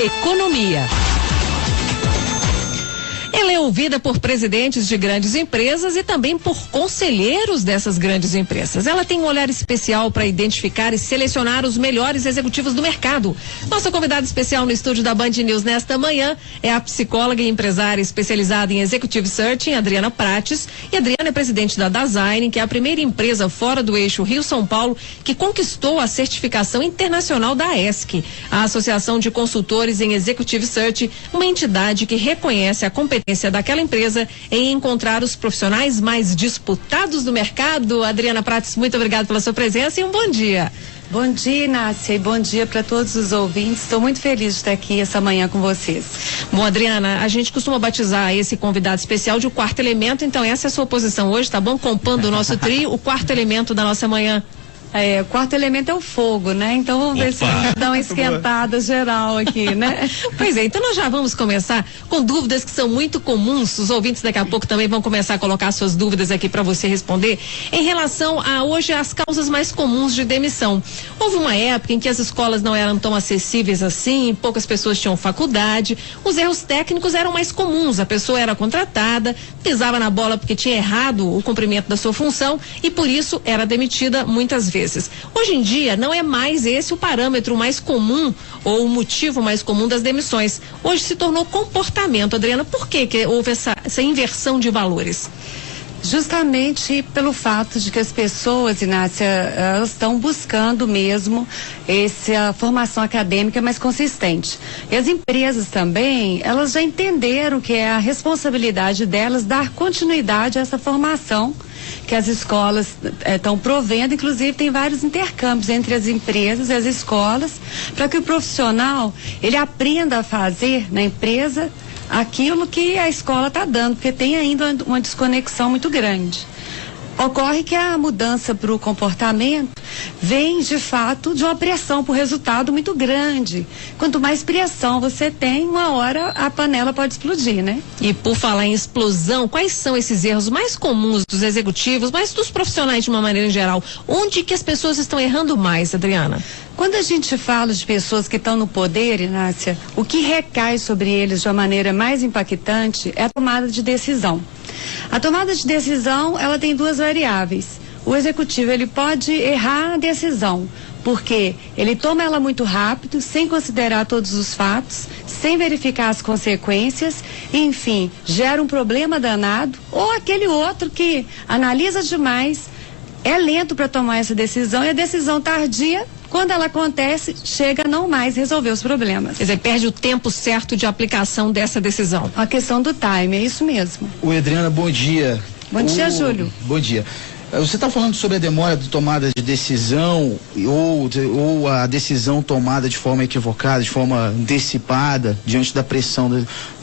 Economia. Ela é ouvida por presidentes de grandes empresas e também por conselheiros dessas grandes empresas. Ela tem um olhar especial para identificar e selecionar os melhores executivos do mercado. Nossa convidada especial no estúdio da Band News nesta manhã é a psicóloga e empresária especializada em Executive Search, Adriana Prates. E a Adriana é presidente da Dasign, que é a primeira empresa fora do eixo Rio-São Paulo que conquistou a certificação internacional da ESC, a Associação de Consultores em Executive Search, uma entidade que reconhece a competência daquela empresa em encontrar os profissionais mais disputados do mercado. Adriana Prates, muito obrigada pela sua presença e um bom dia. Bom dia, Inácia, e bom dia para todos os ouvintes. Estou muito feliz de estar aqui essa manhã com vocês. Bom, Adriana, a gente costuma batizar esse convidado especial de o quarto elemento, então essa é a sua posição hoje, tá bom? Compondo o nosso trio, o quarto elemento da nossa manhã. O quarto elemento é o fogo, né? Então vamos ver se a gente dá uma esquentada geral aqui, né? Pois é, então nós já vamos começar com dúvidas que são muito comuns. Os ouvintes daqui a pouco também vão começar a colocar suas dúvidas aqui para você responder. Em relação a hoje as causas mais comuns de demissão. Houve uma época em que as escolas não eram tão acessíveis assim, poucas pessoas tinham faculdade, os erros técnicos eram mais comuns, a pessoa era contratada, pisava na bola porque tinha errado o cumprimento da sua função e por isso era demitida muitas vezes. Hoje em dia não é mais esse o parâmetro mais comum ou o motivo mais comum das demissões. Hoje se tornou comportamento. Adriana, por que houve essa inversão de valores? Justamente pelo fato de que as pessoas, Inácia, elas estão buscando mesmo essa formação acadêmica mais consistente. E as empresas também, elas já entenderam que é a responsabilidade delas dar continuidade a essa formação que as escolas estão provendo. Inclusive tem vários intercâmbios entre as empresas e as escolas para que o profissional ele aprenda a fazer na empresa aquilo que a escola está dando, porque tem ainda uma desconexão muito grande. Ocorre que a mudança para o comportamento vem, de fato, de uma pressão por resultado muito grande. Quanto mais pressão você tem, uma hora a panela pode explodir, né? E por falar em explosão, quais são esses erros mais comuns dos executivos, mas dos profissionais de uma maneira geral? Onde que as pessoas estão errando mais, Adriana? Quando a gente fala de pessoas que estão no poder, Inácia, o que recai sobre eles de uma maneira mais impactante é a tomada de decisão. A tomada de decisão, ela tem duas variáveis. O executivo, ele pode errar a decisão, porque ele toma ela muito rápido, sem considerar todos os fatos, sem verificar as consequências, e, enfim, gera um problema danado, ou aquele outro que analisa demais, é lento para tomar essa decisão, e a decisão tardia, quando ela acontece, chega a não mais resolver os problemas. Quer dizer, perde o tempo certo de aplicação dessa decisão. A questão do time, é isso mesmo. Oi, Adriana, bom dia. Bom dia, Júlio. Bom dia. Você está falando sobre a demora de tomada de decisão ou a decisão tomada de forma equivocada, de forma antecipada, diante da pressão.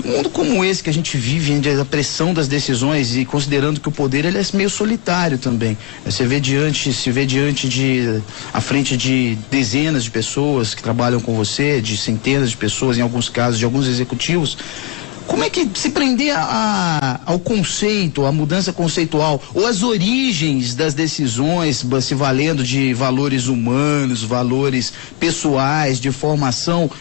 Um mundo como esse que a gente vive, a pressão das decisões e considerando que o poder ele é meio solitário também. Se vê à frente de dezenas de pessoas que trabalham com você, de centenas de pessoas, em alguns casos, de alguns executivos. Como é que se prender ao conceito, à mudança conceitual, ou às origens das decisões, se valendo de valores humanos, valores pessoais, de formação,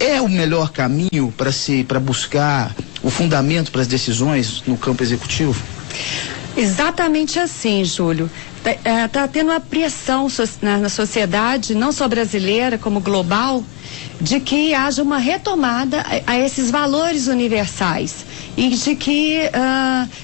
é o melhor caminho para buscar o fundamento para as decisões no campo executivo? Exatamente assim, Júlio. Está tendo uma pressão na sociedade, não só brasileira, como global, de que haja uma retomada a esses valores universais e de que,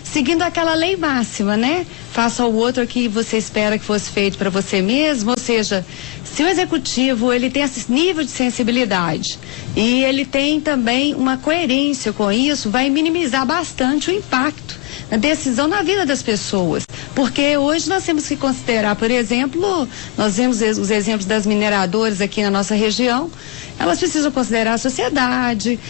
seguindo aquela lei máxima, né? Faça ao outro o que você espera que fosse feito para você mesmo, ou seja, se o executivo ele tem esse nível de sensibilidade e ele tem também uma coerência com isso, vai minimizar bastante o impacto na decisão na vida das pessoas, porque hoje nós temos que considerar, por exemplo, nós vemos os exemplos das mineradoras aqui na nossa região, elas precisam considerar a sociedade,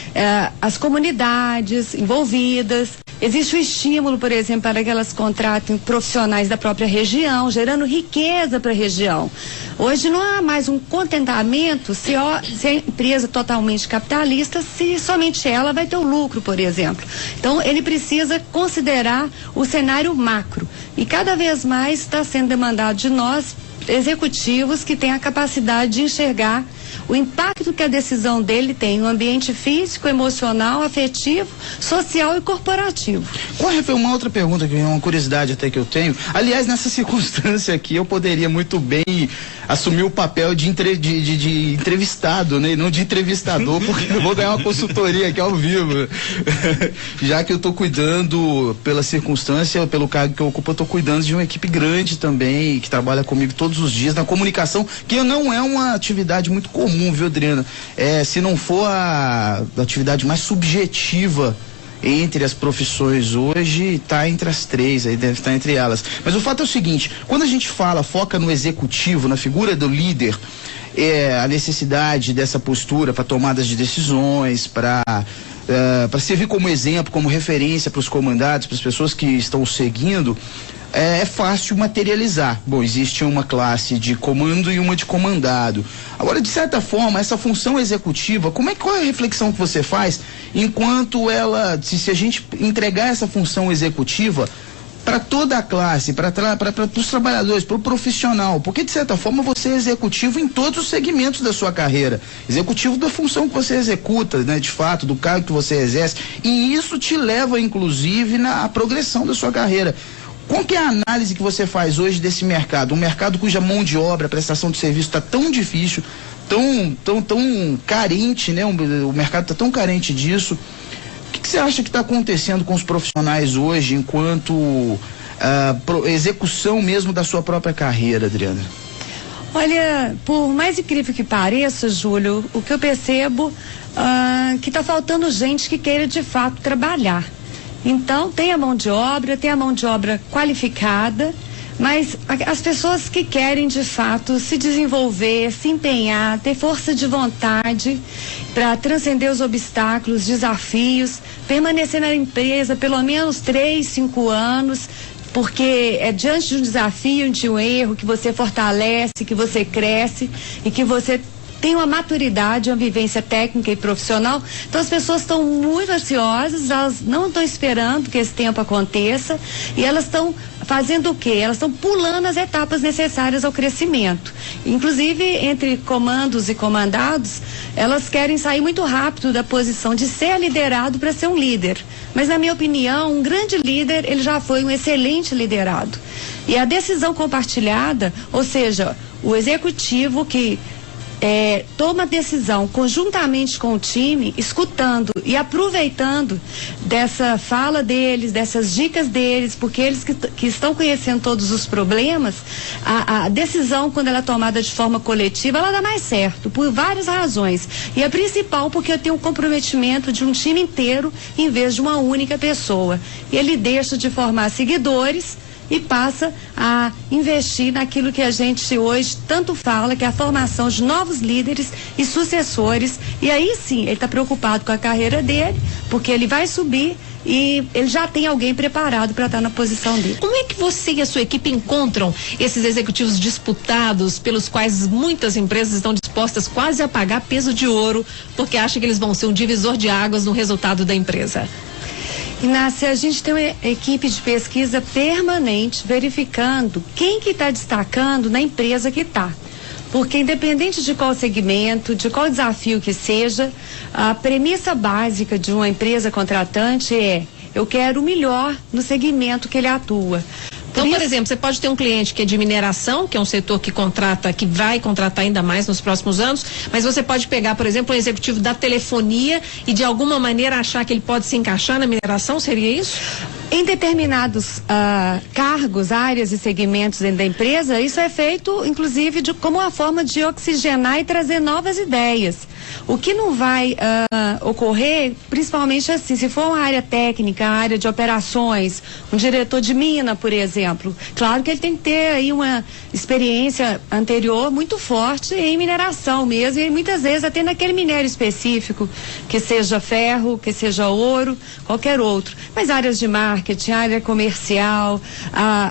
as comunidades envolvidas. Existe o estímulo, por exemplo, para que elas contratem profissionais da própria região, gerando riqueza para a região. Hoje não há mais um contentamento se a empresa totalmente capitalista, se somente ela vai ter o lucro, por exemplo. Então, ele precisa considerar o cenário macro. E cada vez mais está sendo demandado de nós, executivos, que têm a capacidade de enxergar o impacto que a decisão dele tem no ambiente físico, emocional, afetivo, social e corporativo. Foi uma outra pergunta, que é uma curiosidade até que eu tenho. Aliás, nessa circunstância aqui, eu poderia muito bem assumir o papel de entrevistado, né? E não de entrevistador, porque eu vou ganhar uma consultoria aqui ao vivo. Já que eu estou cuidando, pela circunstância, pelo cargo que eu ocupo, eu estou cuidando de uma equipe grande também, que trabalha comigo todos os dias na comunicação, que não é uma atividade muito comum, viu, Adriana? Se não for a atividade mais subjetiva entre as profissões hoje, está entre as três, aí deve estar entre elas. Mas o fato é o seguinte, quando a gente foca no executivo, na figura do líder, a necessidade dessa postura para tomadas de decisões, para servir como exemplo, como referência para os comandados, para as pessoas que estão seguindo, é fácil materializar. Bom, existe uma classe de comando e uma de comandado. Agora, de certa forma, essa função executiva, qual é a reflexão que você faz enquanto se a gente entregar essa função executiva para toda a classe, para os trabalhadores, para o profissional? Porque, de certa forma, você é executivo em todos os segmentos da sua carreira. Executivo da função que você executa, né, de fato, do cargo que você exerce. E isso te leva, inclusive, na progressão da sua carreira. Qual que é a análise que você faz hoje desse mercado? Um mercado cuja mão de obra, prestação de serviço está tão difícil, tão carente, né? O mercado está tão carente disso. O que você acha que está acontecendo com os profissionais hoje enquanto execução mesmo da sua própria carreira, Adriana? Olha, por mais incrível que pareça, Júlio, o que eu percebo que está faltando gente que queira de fato trabalhar. Então, tem a mão de obra qualificada, mas as pessoas que querem de fato se desenvolver, se empenhar, ter força de vontade para transcender os obstáculos, desafios, permanecer na empresa pelo menos 3, 5 anos, porque é diante de um desafio, de um erro, que você fortalece, que você cresce e que você tem uma maturidade, uma vivência técnica e profissional. Então as pessoas estão muito ansiosas, elas não estão esperando que esse tempo aconteça e elas estão fazendo o quê? Elas estão pulando as etapas necessárias ao crescimento. Inclusive, entre comandos e comandados, elas querem sair muito rápido da posição de ser liderado para ser um líder. Mas, na minha opinião, um grande líder, ele já foi um excelente liderado. E a decisão compartilhada, ou seja, o executivo que toma decisão conjuntamente com o time, escutando e aproveitando dessa fala deles, dessas dicas deles, porque eles que estão conhecendo todos os problemas, a decisão, quando ela é tomada de forma coletiva, ela dá mais certo, por várias razões. E a principal, porque eu tenho um comprometimento de um time inteiro em vez de uma única pessoa. E ele deixa de formar seguidores e passa a investir naquilo que a gente hoje tanto fala, que é a formação de novos líderes e sucessores. E aí sim, ele está preocupado com a carreira dele, porque ele vai subir e ele já tem alguém preparado para estar na posição dele. Como é que você e a sua equipe encontram esses executivos disputados, pelos quais muitas empresas estão dispostas quase a pagar peso de ouro, porque acham que eles vão ser um divisor de águas no resultado da empresa? Inácia, a gente tem uma equipe de pesquisa permanente verificando quem que está destacando na empresa que está. Porque independente de qual segmento, de qual desafio que seja, a premissa básica de uma empresa contratante é: eu quero o melhor no segmento que ele atua. Então, por exemplo, você pode ter um cliente que é de mineração, que é um setor que vai contratar ainda mais nos próximos anos, mas você pode pegar, por exemplo, um executivo da telefonia e de alguma maneira achar que ele pode se encaixar na mineração, seria isso? Em determinados cargos, áreas e segmentos dentro da empresa, isso é feito, inclusive, como uma forma de oxigenar e trazer novas ideias. O que não vai ocorrer, principalmente assim, se for uma área técnica, área de operações, um diretor de mina, por exemplo, claro que ele tem que ter aí uma experiência anterior muito forte em mineração mesmo, e muitas vezes até naquele minério específico, que seja ferro, que seja ouro, qualquer outro. Mas áreas de marketing, área comercial,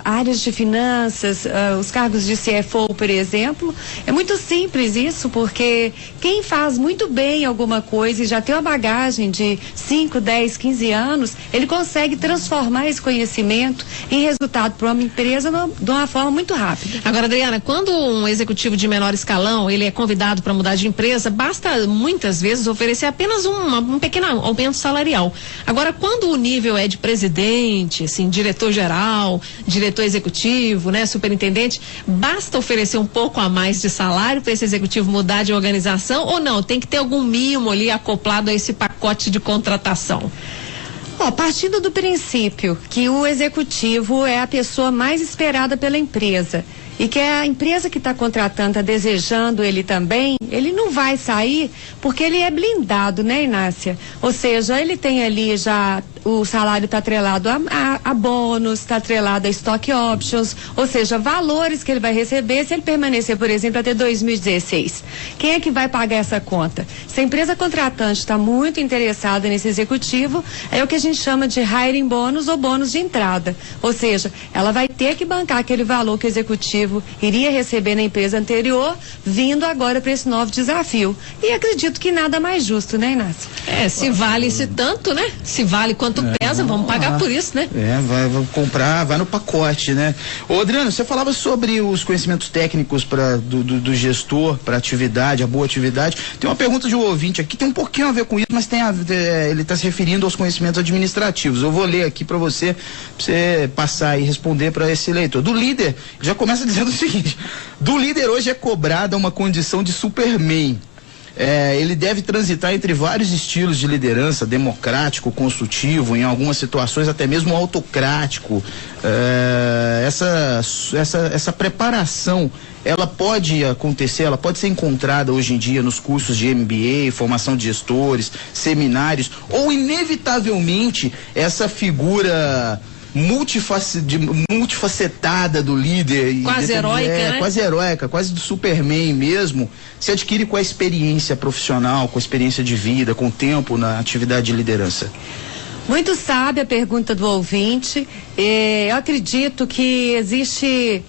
áreas de finanças, os cargos de CFO, por exemplo, é muito simples isso, porque quem faz muito muito bem em alguma coisa e já tem uma bagagem de 5, 10, 15 anos, ele consegue transformar esse conhecimento em resultado para uma empresa de uma forma muito rápida. Agora, Adriana, quando um executivo de menor escalão, ele é convidado para mudar de empresa, basta muitas vezes oferecer apenas um pequeno aumento salarial. Agora, quando o nível é de presidente, assim, diretor-geral, diretor executivo, né, superintendente, basta oferecer um pouco a mais de salário para esse executivo mudar de organização ou não? Tem que ter algum mimo ali acoplado a esse pacote de contratação? Partindo do princípio que o executivo é a pessoa mais esperada pela empresa e que a empresa que está contratando está desejando ele também, ele não vai sair porque ele é blindado, né, Inácia? Ou seja, ele tem ali já, o salário está atrelado a bônus, está atrelado a stock options, ou seja, valores que ele vai receber se ele permanecer, por exemplo, até 2016. Quem é que vai pagar essa conta? Se a empresa contratante está muito interessada nesse executivo, é o que a gente chama de hiring bônus ou bônus de entrada. Ou seja, ela vai ter que bancar aquele valor que o executivo iria receber na empresa anterior, vindo agora para esse novo desafio. E acredito que nada mais justo, né, Inácio? Se vale esse tanto, né? Se vale quanto pesa, vamos pagar por isso, né? Vai comprar, vai no pacote, né? Ô, Adriano, você falava sobre os conhecimentos técnicos do gestor para atividade, a boa atividade. Tem uma pergunta de um ouvinte aqui, tem um pouquinho a ver com isso, mas ele está se referindo aos conhecimentos administrativos. Eu vou ler aqui para você passar e responder para esse leitor. Do líder, já começa dizendo o seguinte: do líder hoje é cobrada uma condição de Superman. Ele deve transitar entre vários estilos de liderança, democrático, consultivo, em algumas situações até mesmo autocrático. Essa preparação, ela pode acontecer, ela pode ser encontrada hoje em dia nos cursos de MBA, formação de gestores, seminários, ou inevitavelmente essa figura multifacetada do líder, quase heróica, né? Quase heróica, quase do Superman mesmo, se adquire com a experiência profissional, com a experiência de vida, com o tempo na atividade de liderança. Muito sábia a pergunta do ouvinte. Eu acredito que existe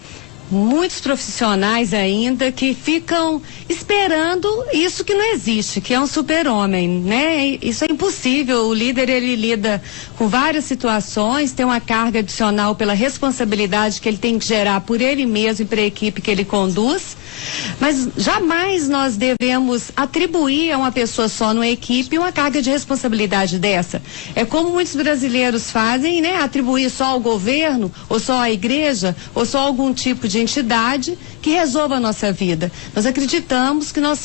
muitos profissionais ainda que ficam esperando isso que não existe, que é um super-homem, né? Isso é impossível. O líder, ele lida com várias situações, tem uma carga adicional pela responsabilidade que ele tem que gerar por ele mesmo e para a equipe que ele conduz, mas jamais nós devemos atribuir a uma pessoa só numa equipe uma carga de responsabilidade dessa. É como muitos brasileiros fazem, né? Atribuir só ao governo, ou só à igreja, ou só a algum tipo de entidade que resolva a nossa vida. Nós acreditamos que nós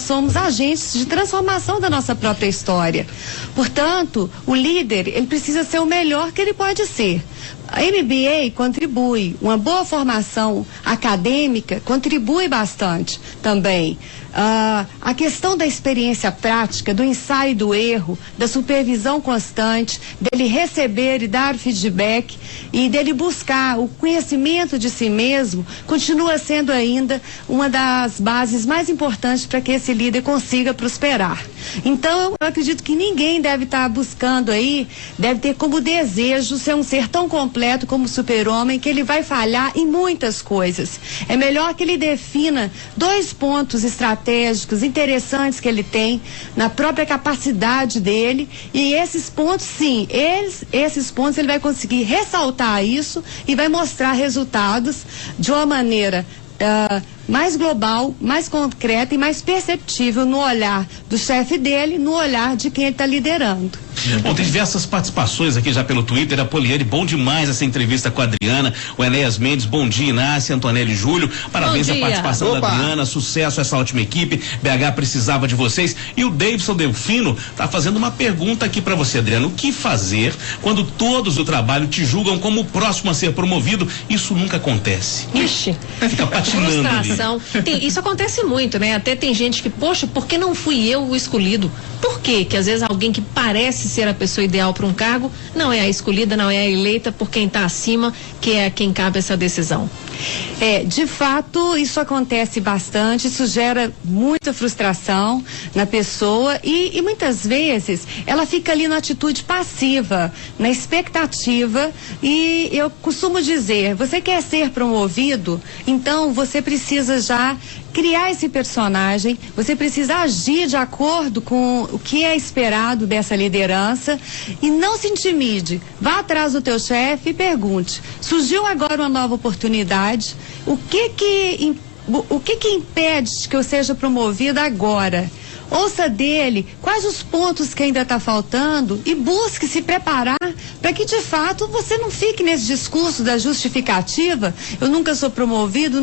somos agentes de transformação da nossa própria história. Portanto, o líder, ele precisa ser o melhor que ele pode ser. A MBA contribui, uma boa formação acadêmica contribui bastante também. A questão da experiência prática, do ensaio e do erro, da supervisão constante, dele receber e dar feedback e dele buscar o conhecimento de si mesmo, continua sendo ainda uma das bases mais importantes para que esse líder consiga prosperar. Então, eu acredito que ninguém deve estar buscando aí, deve ter como desejo ser um ser tão completo como o super-homem, que ele vai falhar em muitas coisas. É melhor que ele defina 2 pontos estratégicos interessantes que ele tem na própria capacidade dele, e esses pontos, sim, esses pontos ele vai conseguir ressaltar isso e vai mostrar resultados de uma maneira mais global, mais concreta e mais perceptível no olhar do chefe dele, no olhar de quem ele está liderando. Bom, tem diversas participações aqui já pelo Twitter. A Poliane, bom demais essa entrevista com a Adriana. O Enéas Mendes, bom dia, Inácia, Antonelli Júlio, parabéns à participação da Adriana, sucesso a essa ótima equipe, BH precisava de vocês. E o Davidson Delfino tá fazendo uma pergunta aqui para você, Adriana: o que fazer quando todos do trabalho te julgam como o próximo a ser promovido? Isso nunca acontece. Ixi, fica patinando ali. Isso acontece muito, né? Até tem gente que, poxa, por que não fui eu o escolhido? Por quê? Que às vezes alguém que parece ser a pessoa ideal para um cargo não é a escolhida, não é a eleita por quem está acima, que é a quem cabe essa decisão. De fato, isso acontece bastante, isso gera muita frustração na pessoa e muitas vezes ela fica ali na atitude passiva, na expectativa, e eu costumo dizer, você quer ser promovido, então você precisa já criar esse personagem, você precisa agir de acordo com o que é esperado dessa liderança e não se intimide. Vá atrás do teu chefe e pergunte: surgiu agora uma nova oportunidade, o que impede que eu seja promovida agora? Ouça dele quais os pontos que ainda está faltando e busque se preparar para que, de fato, você não fique nesse discurso da justificativa. Eu nunca sou promovido,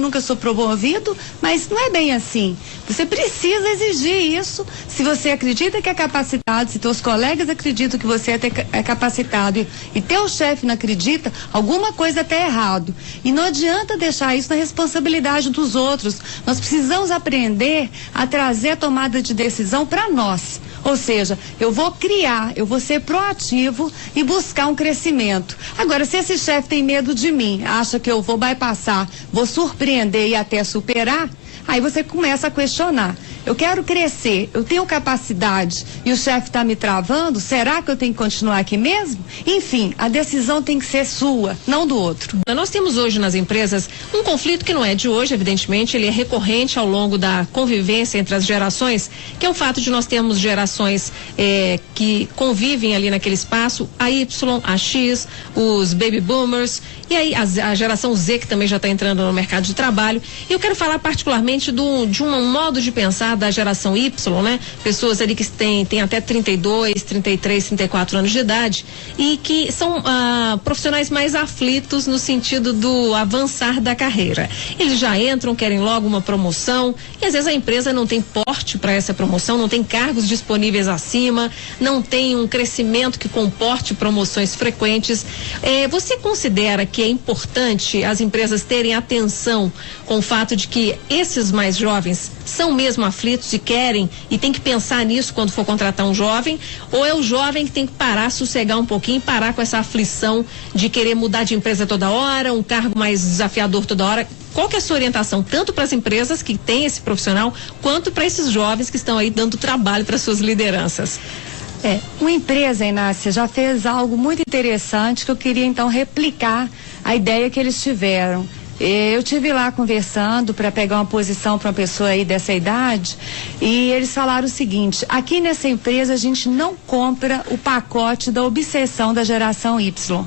mas não é bem assim. Você precisa exigir isso. Se você acredita que é capacitado, se teus colegas acreditam que você é capacitado e teu chefe não acredita, alguma coisa está errado. E não adianta deixar isso na responsabilidade dos outros. Nós precisamos aprender a trazer a tomada de decisão para nós. Ou seja, eu vou criar, eu vou ser proativo e buscar um crescimento. Agora, se esse chefe tem medo de mim, acha que eu vou bypassar, vou surpreender e até superar, aí você começa a questionar. Eu quero crescer, eu tenho capacidade e o chefe está me travando, será que eu tenho que continuar aqui mesmo? Enfim, a decisão tem que ser sua, não do outro. Nós temos hoje nas empresas um conflito que não é de hoje, evidentemente, ele é recorrente ao longo da convivência entre as gerações, que é o fato de nós termos gerações que convivem ali naquele espaço, a Y, a X, os baby boomers, e aí a geração Z, que também já está entrando no mercado de trabalho. E eu quero falar particularmente de um modo de pensar da geração Y, né? Pessoas ali que têm até 32, 33, 34 anos de idade e que são profissionais mais aflitos no sentido do avançar da carreira. Eles já entram, querem logo uma promoção e às vezes a empresa não tem porte para essa promoção, não tem cargos disponíveis acima, não tem um crescimento que comporte promoções frequentes. Você considera que é importante as empresas terem atenção com o fato de que esses mais jovens são mesmo aflitos e querem e tem que pensar nisso quando for contratar um jovem, ou é o jovem que tem que parar, sossegar um pouquinho, parar com essa aflição de querer mudar de empresa toda hora, um cargo mais desafiador toda hora? Qual que é a sua orientação, tanto para as empresas que têm esse profissional, quanto para esses jovens que estão aí dando trabalho para suas lideranças? Uma empresa, Inácia, já fez algo muito interessante que eu queria então replicar a ideia que eles tiveram. Eu tive lá conversando para pegar uma posição para uma pessoa aí dessa idade e eles falaram o seguinte: aqui nessa empresa a gente não compra o pacote da obsessão da geração Y.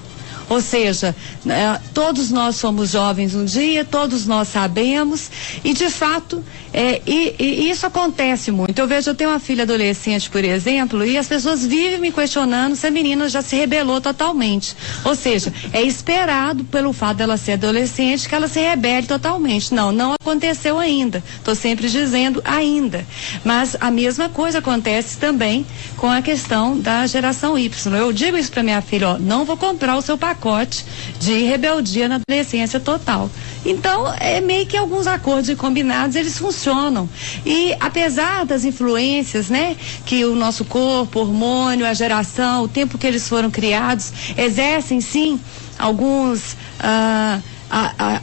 Ou seja, todos nós somos jovens um dia, todos nós sabemos e de fato e isso acontece muito. Eu tenho uma filha adolescente, por exemplo, e as pessoas vivem me questionando se a menina já se rebelou totalmente. Ou seja, é esperado pelo fato dela ser adolescente que ela se rebele totalmente. Não aconteceu ainda. Estou sempre dizendo ainda. Mas a mesma coisa acontece também com a questão da geração Y. Eu digo isso para minha filha: não vou comprar o seu pacote de rebeldia na adolescência total. Então, meio que alguns acordos e combinados, eles funcionam. E apesar das influências, né, que o nosso corpo, o hormônio, a geração, o tempo que eles foram criados, exercem sim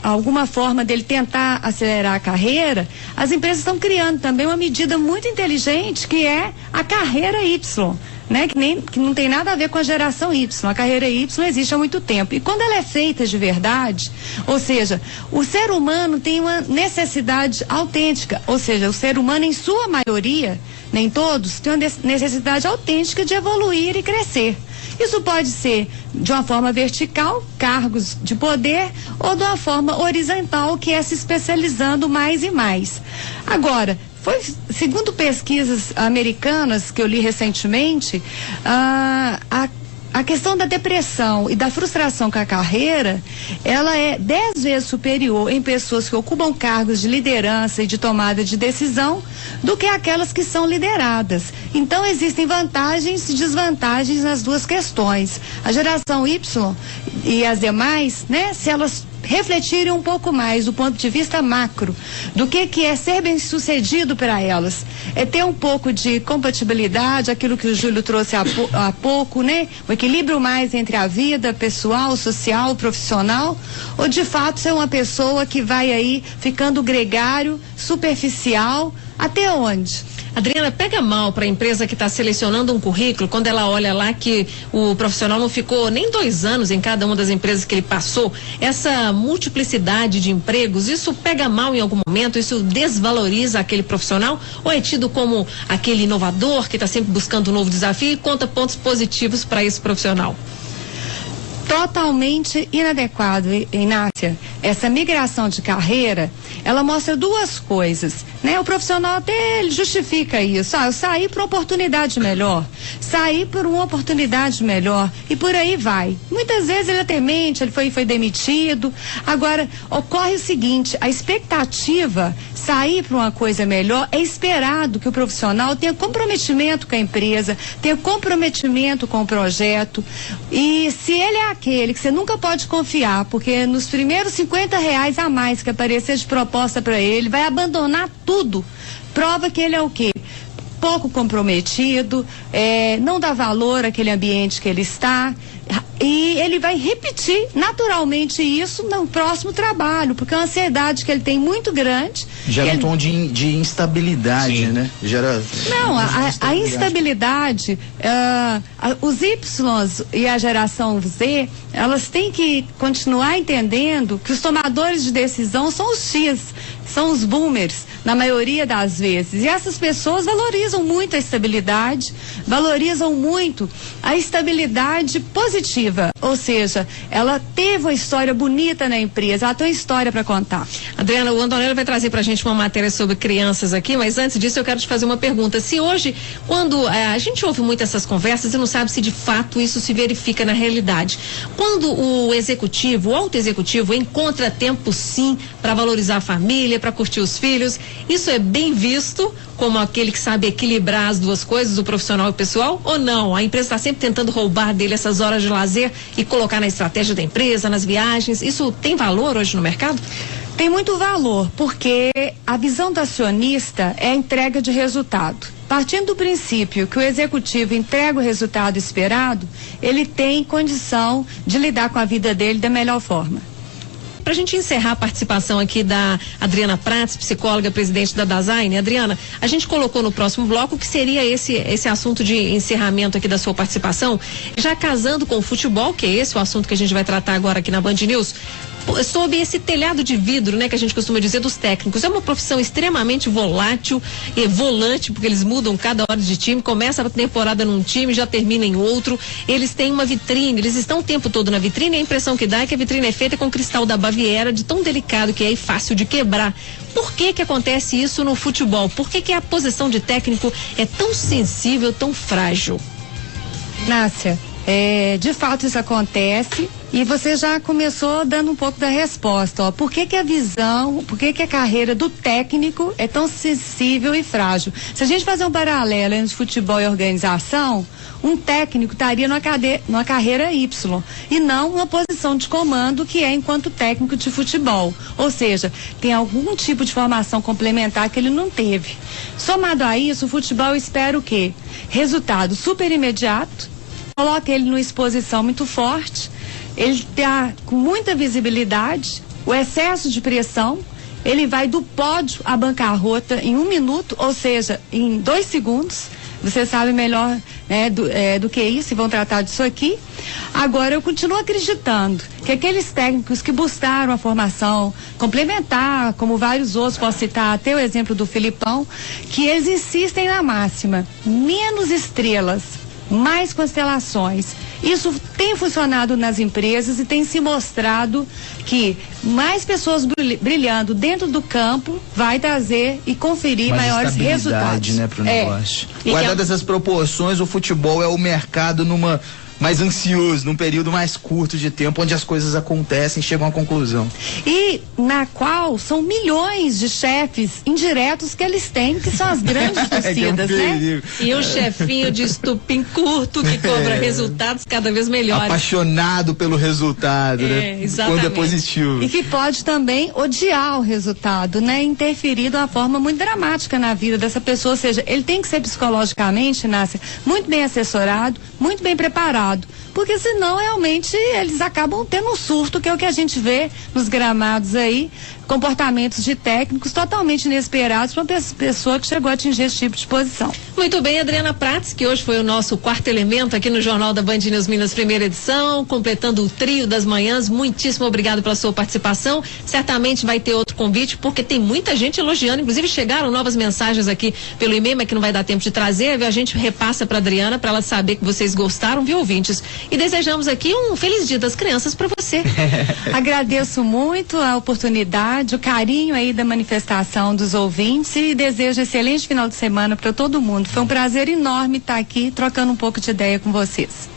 alguma forma dele tentar acelerar a carreira, as empresas estão criando também uma medida muito inteligente que é a carreira Y. Né? Que não tem nada a ver com a geração Y. A carreira Y existe há muito tempo. E quando ela é feita de verdade, ou seja, o ser humano tem uma necessidade autêntica, ou seja, o ser humano em sua maioria, nem todos, tem uma necessidade autêntica de evoluir e crescer. Isso pode ser de uma forma vertical, cargos de poder, ou de uma forma horizontal, que é se especializando mais e mais. Agora, segundo pesquisas americanas que eu li recentemente, a questão da depressão e da frustração com a carreira, ela é 10 vezes superior em pessoas que ocupam cargos de liderança e de tomada de decisão do que aquelas que são lideradas. Então, existem vantagens e desvantagens nas duas questões. A geração Y e as demais, né, se elas refletirem um pouco mais do ponto de vista macro do que é ser bem-sucedido para elas, é ter um pouco de compatibilidade, aquilo que o Júlio trouxe há pouco, né? O equilíbrio mais entre a vida pessoal, social, profissional, ou de fato ser uma pessoa que vai aí ficando gregário, superficial, até onde? Adriana, pega mal para a empresa que está selecionando um currículo quando ela olha lá que o profissional não ficou nem 2 anos em cada uma das empresas que ele passou. Essa multiplicidade de empregos, isso pega mal em algum momento? Isso desvaloriza aquele profissional? Ou é tido como aquele inovador que está sempre buscando um novo desafio e conta pontos positivos para esse profissional? Totalmente inadequado, Inácia. Essa migração de carreira, ela mostra 2 coisas, né? O profissional até ele justifica isso. Eu saí por uma oportunidade melhor, saí por uma oportunidade melhor e por aí vai. Muitas vezes ele até mente, ele foi demitido. Agora, ocorre o seguinte, a expectativa, sair para uma coisa melhor, é esperado que o profissional tenha comprometimento com a empresa, tenha comprometimento com o projeto. E se ele é aquele que você nunca pode confiar, porque nos primeiros R$50 a mais que aparecer de proposta para ele, vai abandonar tudo. Prova que ele é o quê? Pouco comprometido, não dá valor àquele ambiente que ele está, e ele vai repetir naturalmente isso no próximo trabalho, porque a ansiedade que ele tem muito grande. Gera um tom de instabilidade, sim, né? Gera. Não, a instabilidade, os Ys e a geração Z, elas têm que continuar entendendo que os tomadores de decisão são os X, são os boomers, na maioria das vezes. E essas pessoas valorizam muito a estabilidade, valorizam muito a estabilidade positiva. Ou seja, ela teve uma história bonita na empresa, ela tem uma história para contar. Adriana, o Antonello vai trazer pra gente uma matéria sobre crianças aqui, mas antes disso eu quero te fazer uma pergunta. Se hoje, quando a gente ouve muito essas conversas e não sabe se de fato isso se verifica na realidade, quando o executivo, o alto executivo encontra tempo sim para valorizar a família, para curtir os filhos, isso é bem visto como aquele que sabe equilibrar as 2 coisas, o profissional e o pessoal, ou não? A empresa está sempre tentando roubar dele essas horas de lazer e colocar na estratégia da empresa, nas viagens. Isso tem valor hoje no mercado? Tem muito valor, porque a visão do acionista é a entrega de resultado. Partindo do princípio que o executivo entrega o resultado esperado, ele tem condição de lidar com a vida dele da melhor forma. Para a gente encerrar a participação aqui da Adriana Prats, psicóloga, presidente da Dasein. Adriana, a gente colocou no próximo bloco que seria esse assunto de encerramento aqui da sua participação, já casando com o futebol, que é esse o assunto que a gente vai tratar agora aqui na Band News, sob esse telhado de vidro, né, que a gente costuma dizer dos técnicos. É uma profissão extremamente volátil e volante, porque eles mudam cada hora de time, começa a temporada num time, já termina em outro. Eles têm uma vitrine, eles estão o tempo todo na vitrine, e a impressão que dá é que a vitrine é feita com cristal da Baviera, de tão delicado que é e fácil de quebrar. Por que que acontece isso no futebol? Por que que a posição de técnico é tão sensível, tão frágil? Nácia, de fato isso acontece. E você já começou dando um pouco da resposta, ó. Por que que a visão, por que que a carreira do técnico é tão sensível e frágil? Se a gente fazer um paralelo entre futebol e organização, um técnico estaria numa carreira Y e não uma posição de comando que é enquanto técnico de futebol. Ou seja, tem algum tipo de formação complementar que ele não teve. Somado a isso, o futebol espera o quê? Resultado super imediato, coloca ele numa exposição muito forte, ele está com muita visibilidade, o excesso de pressão, ele vai do pódio à bancarrota em 1 minuto, ou seja, em 2 segundos. Você sabe melhor, né, do que isso, e vão tratar disso aqui. Agora, eu continuo acreditando que aqueles técnicos que buscaram a formação complementar, como vários outros, posso citar até o exemplo do Filipão, que eles insistem na máxima: menos estrelas, mais constelações. Isso tem funcionado nas empresas e tem se mostrado que mais pessoas brilhando dentro do campo vai trazer e conferir maiores resultados. Né, pro negócio. Guardado essas proporções, o futebol é o mercado mais ansioso, num período mais curto de tempo, onde as coisas acontecem e chegam à conclusão. E na qual são milhões de chefes indiretos que eles têm, que são as grandes torcidas, né? E o chefinho de estupim curto que cobra resultados cada vez melhores. Apaixonado pelo resultado, né? Exatamente. Quando é positivo. E que pode também odiar o resultado, né? Interferir de uma forma muito dramática na vida dessa pessoa. Ou seja, ele tem que ser psicologicamente, Nácia, muito bem assessorado, muito bem preparado. Porque senão realmente eles acabam tendo um surto, que é o que a gente vê nos gramados aí, comportamentos de técnicos totalmente inesperados para uma pessoa que chegou a atingir esse tipo de posição. Muito bem, Adriana Prats, que hoje foi o nosso quarto elemento aqui no Jornal da Band News Minas, primeira edição, completando o trio das manhãs. Muitíssimo obrigado pela sua participação. Certamente vai ter outro convite, porque tem muita gente elogiando, inclusive chegaram novas mensagens aqui pelo e-mail, mas que não vai dar tempo de trazer, a gente repassa para Adriana para ela saber que vocês gostaram, viu, ouvintes? E desejamos aqui um feliz Dia das Crianças para você. Agradeço muito a oportunidade, o carinho aí da manifestação dos ouvintes e desejo excelente final de semana para todo mundo. Foi um prazer enorme estar aqui trocando um pouco de ideia com vocês.